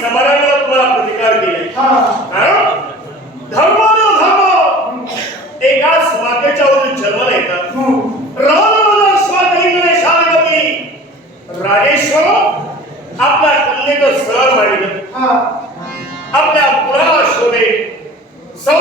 समानात्मक प्रतिकार केले. धर्म धर्म. एका स्वातेच्या वरून जन्माला येतात हो. रावण स्वातंत्र्य शांतपती राजेश्वर मांडलं आपल्या शोभे सौ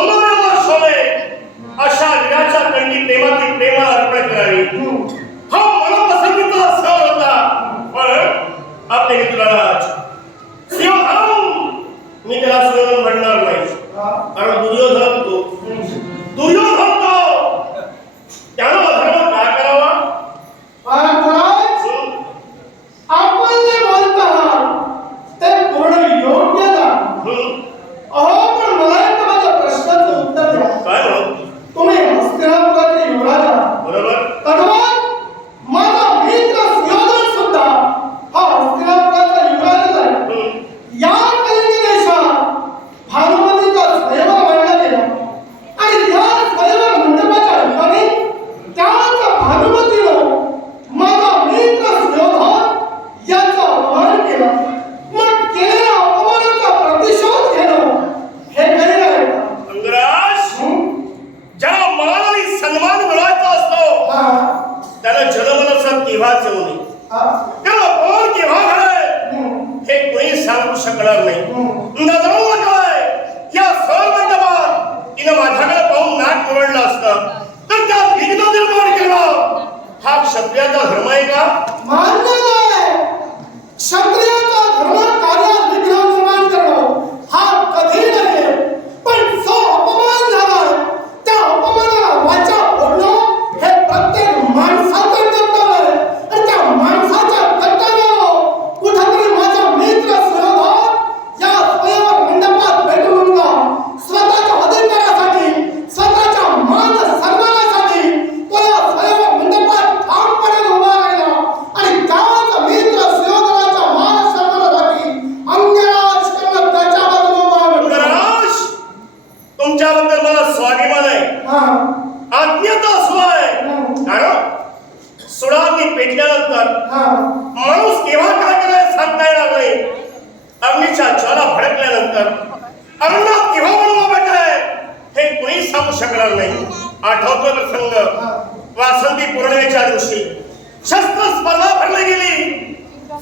पौर्णिमेच्या दिवशी शस्त्र स्पर्धा भरली गेली.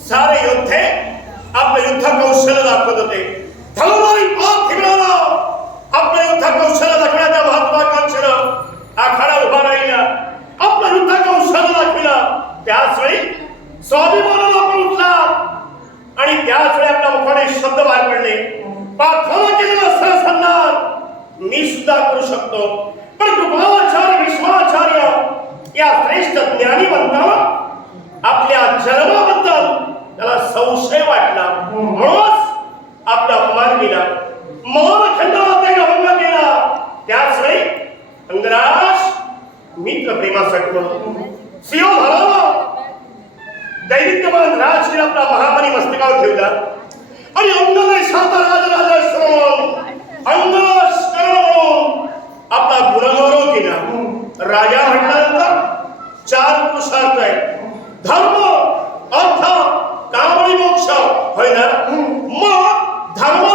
सारे योद्धे आपलं युद्ध कौशल्य दाखवत होते. धनुर्वारी पाप आपलं युद्ध कौशल्य दाखवण्याच्या महत्वाकांक्षेनं आखाडा उभा राहिला. आपलं युद्ध कौशल्य दाखविलं. त्याच वेळी स्वाभिमानाला आपण उठला. आणि त्याच वेळी आपल्या मुखाने शब्द बाहेर पडले. पार्थाला केलेला सहसन्मान मी सुद्धा करू शकतो. पण कृपाचार्य विश्वाचार्य या श्रेष्ठ ज्ञानीबद्दल आपल्या जन्माबद्दल त्याला संशय वाटला. म्हणूनच आपला अपमान केला मौन खंडावते भंग केला. त्याच वेळी अंगराश मित्र प्रेमासाठी सिंह म्हणाला दैवित्यमान राज तिने आपला महामानी मस्तकावर ठेवला. आणि अंगने शांता राज राजा श्रम अंगराश करून आपला गुणगौरव केला. राजा हडलांचा चार पुरुषार्थ आहेत धर्म अर्थ कामळी मोक्ष होय ना मग धर्म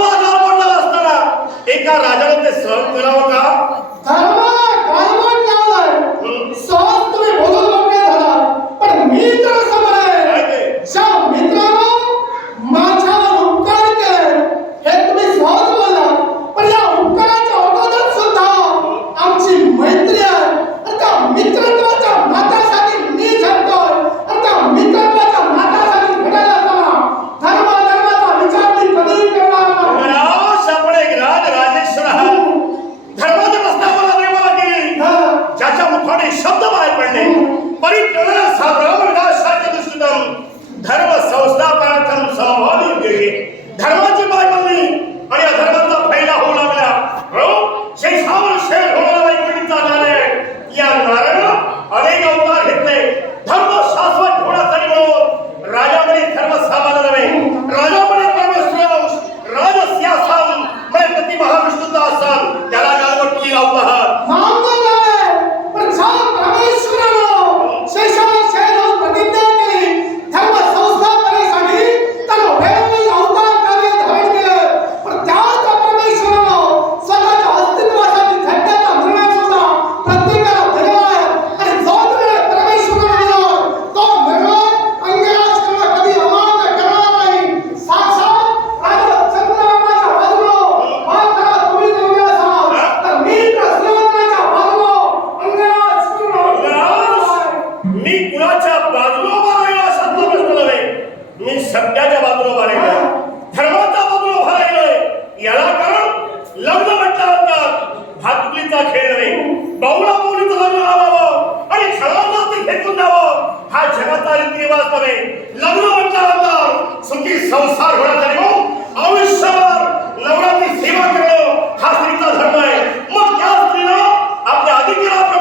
सत्याच्या बाजूला उभारायला धर्माच्या बाजूला उभारायला याला कारण लग्न म्हटलं जातात भातुकीचा खेळ रे बाहुला बाहुलीचं लग्न लावावं. आणि खळाला ते घेतून द्यावं. हा जगाचा रीतीवास नव्हे लग्न म्हटलं जातात सुखी संसार होण्याचा नाही आयुष्यभर लग्नाची सेवा करणं हा स्त्रीचा धर्म आहे. मग त्या स्त्रीनं आपल्या अधिकाराप्रमाणे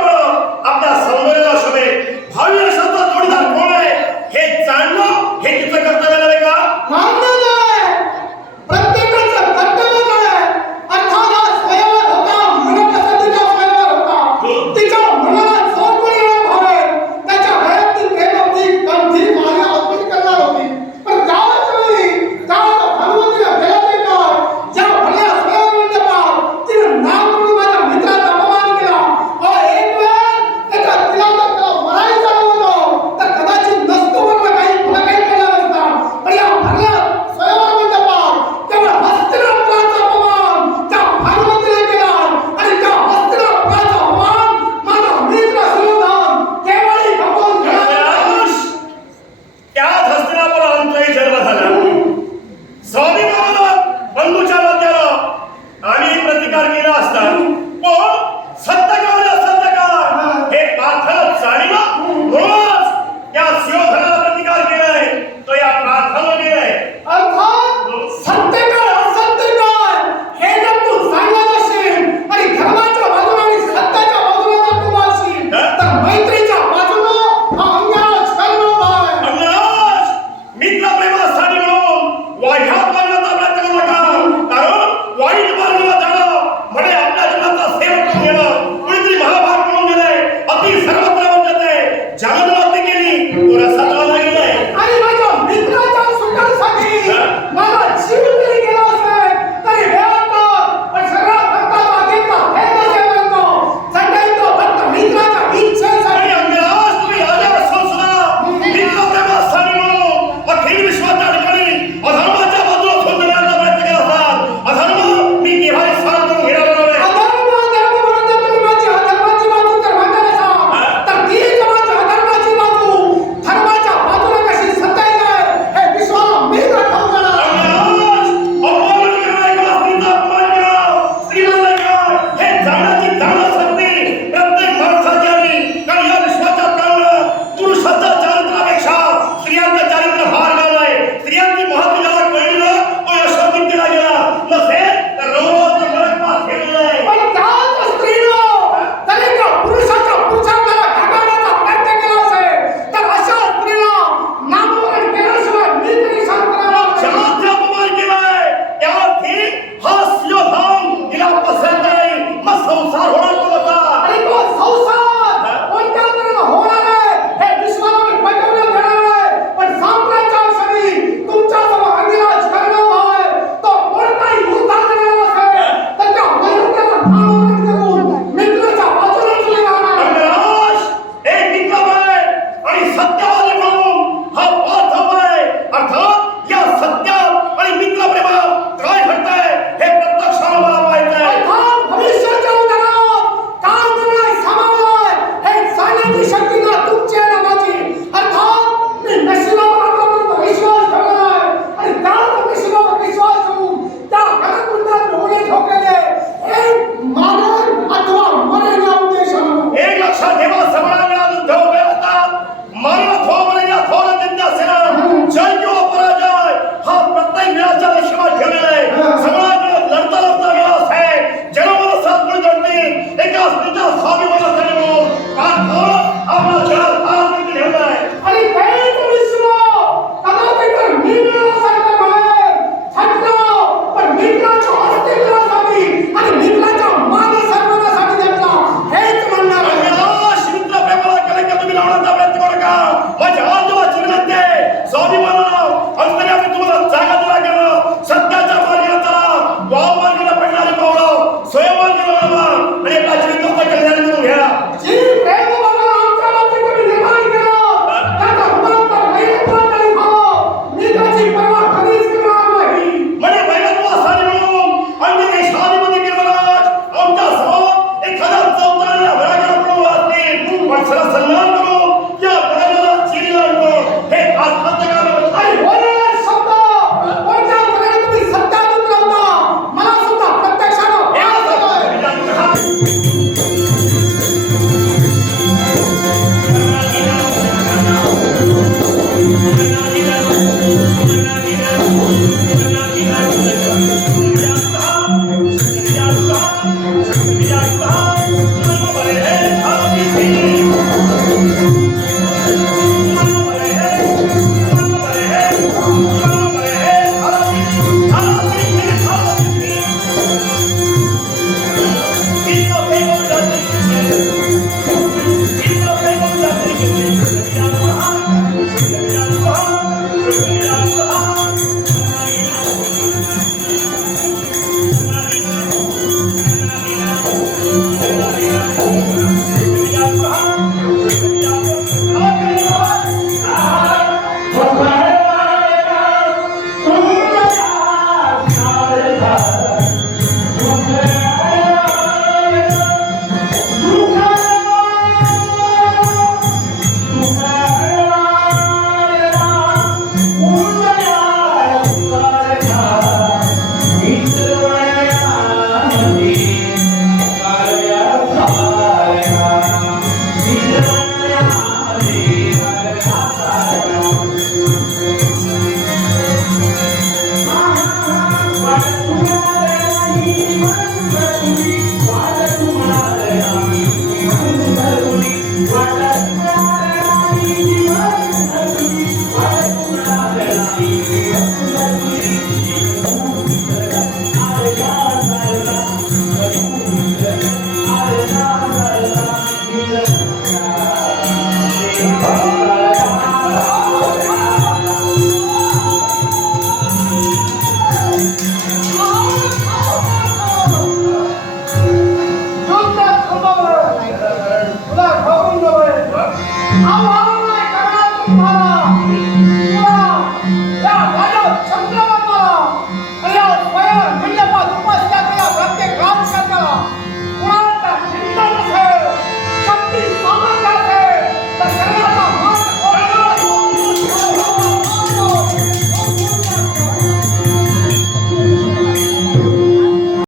Ao